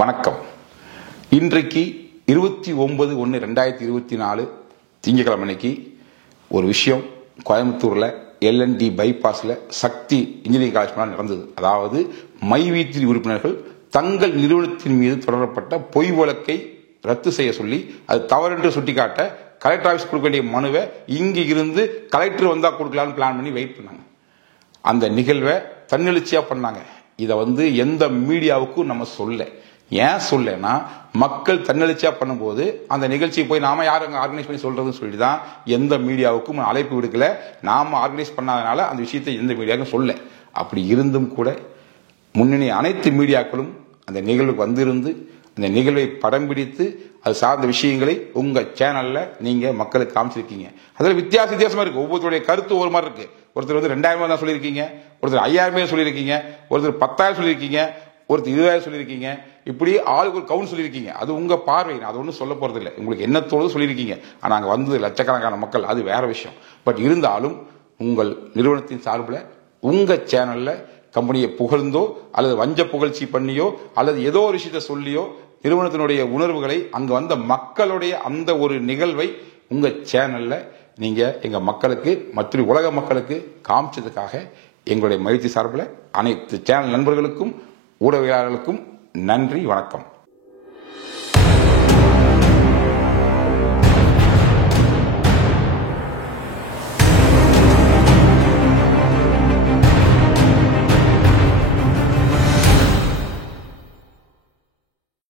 வணக்கம். இன்றைக்கு 29/1/2024 திங்கட்கிழமை அன்னைக்கு ஒரு விஷயம் கோயம்புத்தூர்ல LND பைபாஸ்ல சக்தி இன்ஜினியரிங் காலேஜ் நடந்தது. அதாவது மை வீட்டில் உறுப்பினர்கள் தங்கள் நிறுவனத்தின் மீது தொடரப்பட்ட பொய் வழக்கை ரத்து செய்ய சொல்லி அது தவறு என்று சுட்டிக்காட்ட கலெக்டர் ஆஃபீஸ் கொடுக்க வேண்டிய மனுவை இங்கு இருந்து கலெக்டர் வந்தா கொடுக்கலான்னு பிளான் பண்ணி வெயிட் பண்ணாங்க. அந்த நிகழ்வை தன்னெழுச்சியா பண்ணாங்க. இதை எந்த மீடியாவுக்கும் நம்ம ஏன் சொல்லனா மக்கள் தன்னெழுச்சியா பண்ணும்போது அந்த நிகழ்ச்சியை போய் நாம யாரும் ஆர்கனைஸ் பண்ணி சொல்றதுன்னு சொல்லிதான் எந்த மீடியாவுக்கும் அழைப்பு விடுக்கல. நாம ஆர்கனைஸ் பண்ணாதனால அந்த விஷயத்தை எந்த மீடியாவுக்கும் சொல்ல. அப்படி இருந்தும் கூட முன்னணி அனைத்து மீடியாக்களும் அந்த நிகழ்வுக்கு வந்திருந்து அந்த நிகழ்வை படம் பிடித்து அது சார்ந்த விஷயங்களை உங்க சேனல்ல நீங்க மக்களுக்கு காமிச்சிருக்கீங்க. அதுல வித்தியாசமா இருக்கு. ஒவ்வொருத்தருடைய கருத்து ஒரு மாதிரி இருக்கு. ஒருத்தர் 2000 தான் சொல்லியிருக்கீங்க, ஒருத்தர் 5000 சொல்லியிருக்கீங்க, ஒருத்தர் 10,000 சொல்லியிருக்கீங்க, ஒருத்தர் 20,000 சொல்லியிருக்கீங்க. இப்படி ஆளுக்கு ஒரு கவுண்ட் சொல்லியிருக்கீங்க. அது உங்க பார்வை, அது ஒன்றும் சொல்ல போறது இல்லை. உங்களுக்கு என்ன தோணுது சொல்லியிருக்கீங்க. ஆனா அங்க வந்தது லட்சக்கணக்கான மக்கள், அது வேற விஷயம். பட் இருந்தாலும் உங்கள் நிறுவனத்தின் சார்பில் உங்க சேனல்ல கம்பெனியை புகழ்ந்தோ அல்லது வஞ்ச புகழ்ச்சி பண்ணியோ அல்லது ஏதோ ஒரு விஷயத்தை சொல்லியோ நிறுவனத்தினுடைய உணர்வுகளை அங்க வந்த மக்களுடைய அந்த ஒரு நிகழ்வை உங்க சேனல்ல நீங்க எங்க மக்களுக்கு மற்ற உலக மக்களுக்கு காமிச்சதுக்காக எங்களுடைய மகிழ்ச்சி சார்பில் அனைத்து சேனல் நண்பர்களுக்கும் ஊடகவியலாளர்களுக்கும் நன்றி, வணக்கம்.